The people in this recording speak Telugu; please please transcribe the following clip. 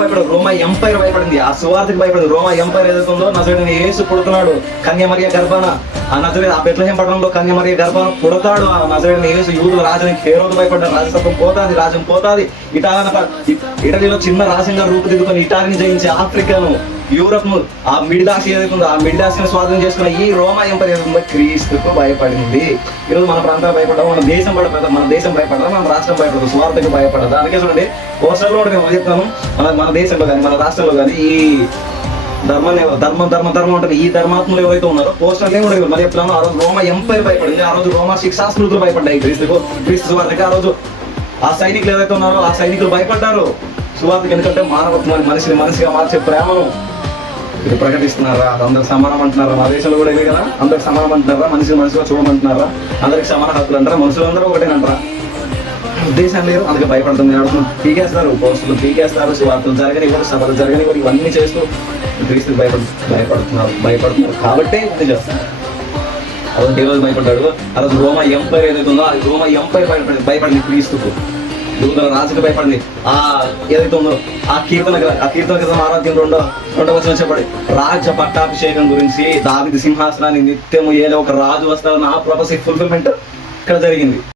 భయపడదు, రోమా ఎంపైర్ భయపడింది. ఆ సువార్తకి భయపడింది. రోమా ఎంపైర్ ఏదైతే ఉందో నజరేయుడైన యేసు పుడుతున్నాడు కన్యమరియ గర్భాన. ఆ నజరేయుడు ఆ బెత్లెహేం పట్టణంలో కన్యమరియ గర్భాన పుడతాడు. ఆ నజరేయుడైన యేసు యూదుల రాజునికి హేరోదు భయపడ్డాడు. రాజసత్వం పోతాది, రాజ్యం పోతాది. ఇటలీలో చిన్న రాజ్యంగా రూపుదిద్దుకొని ఇటాలీని జయించి ఆఫ్రికాను, యూరప్ ను, ఆ మిడిల్ ఆసియా ఏదైతే ఉందో ఆ మిడిల్ ఆసియాను స్వాధీనం చేసుకున్న ఈ రోమా ఎంపైర్ ఏదైతుందో క్రీస్తుకు భయపడింది. ఈరోజు మన ప్రాంతాలు భయపడడం, మన దేశం భయపడదా, మన రాష్ట్రం భయపడదు, స్వార్థకు భయపడదు. అందుకే చూడండి, పోస్టర్లో కూడా నేను చెప్తాను, మన దేశంలో కానీ మన రాష్ట్రంలో కానీ ఈ ధర్మం ఉంటుంది. ఈ ధర్మాత్ములు ఎవరైతే ఉన్నారో పోస్టర్లు కూడా మరి చెప్తాను. ఆ రోజు రోమా ఎంపైర్ భయపడింది. ఆ రోజు రోమా శిక్షాస్మృతులు భయపడ్డాయి క్రీస్తు సువార్తకి. ఆ రోజు ఆ సైనికులు ఏదైతే ఉన్నారో ఆ సైనికులు భయపడ్డారు సువార్తకి. ఎందుకంటే మానవత్వాన్ని, మనిషిగా మార్చే ప్రేమను ఇది ప్రకటిస్తున్నారా? అందరికి సమానం అంటున్నారా? మా దేశంలో కూడా ఇదే కదా, అందరికి సమానం అంటున్నారా? మనిషిగా చూడమంటున్నారా? అందరికి సమాన హక్కులు అంటారా? మనుషులందరూ ఒకటేనంటారా? ఉద్దేశం లేదు. అందుకే భయపడుతుంది. పీకేస్తారు, పోస్టులు పీకేస్తారు, సువార్తలు జరగని కూడా, సభలు జరగని కూడా, ఇవన్నీ చేస్తూ క్రీస్తుకు భయపడుతున్నారు కాబట్టి ఇది చేస్తున్నారు. ఆ రోజు ఈరోజు భయపడ్డాడు. ఆ రోజు రోమా ఎంపైర్ ఏదైతే ఉందో అది రోమా ఎంపైర్ భయపడింది క్రీస్తుకు. యూదుల రాజుకు భయపడింది. ఆ ఏదైతే ఉందో ఆ కీర్తన క్రితం ఆరాధ్యం రెండవ వచనం చెప్పండి. రాజ్య పట్టాభిషేకం గురించి, దావీదు సింహాసనాన్ని నిత్యము ఏదో ఒక రాజు వస్తాడని ఆ ప్రొఫెసీ ఫుల్ఫిల్మెంట్ ఇక్కడ జరిగింది.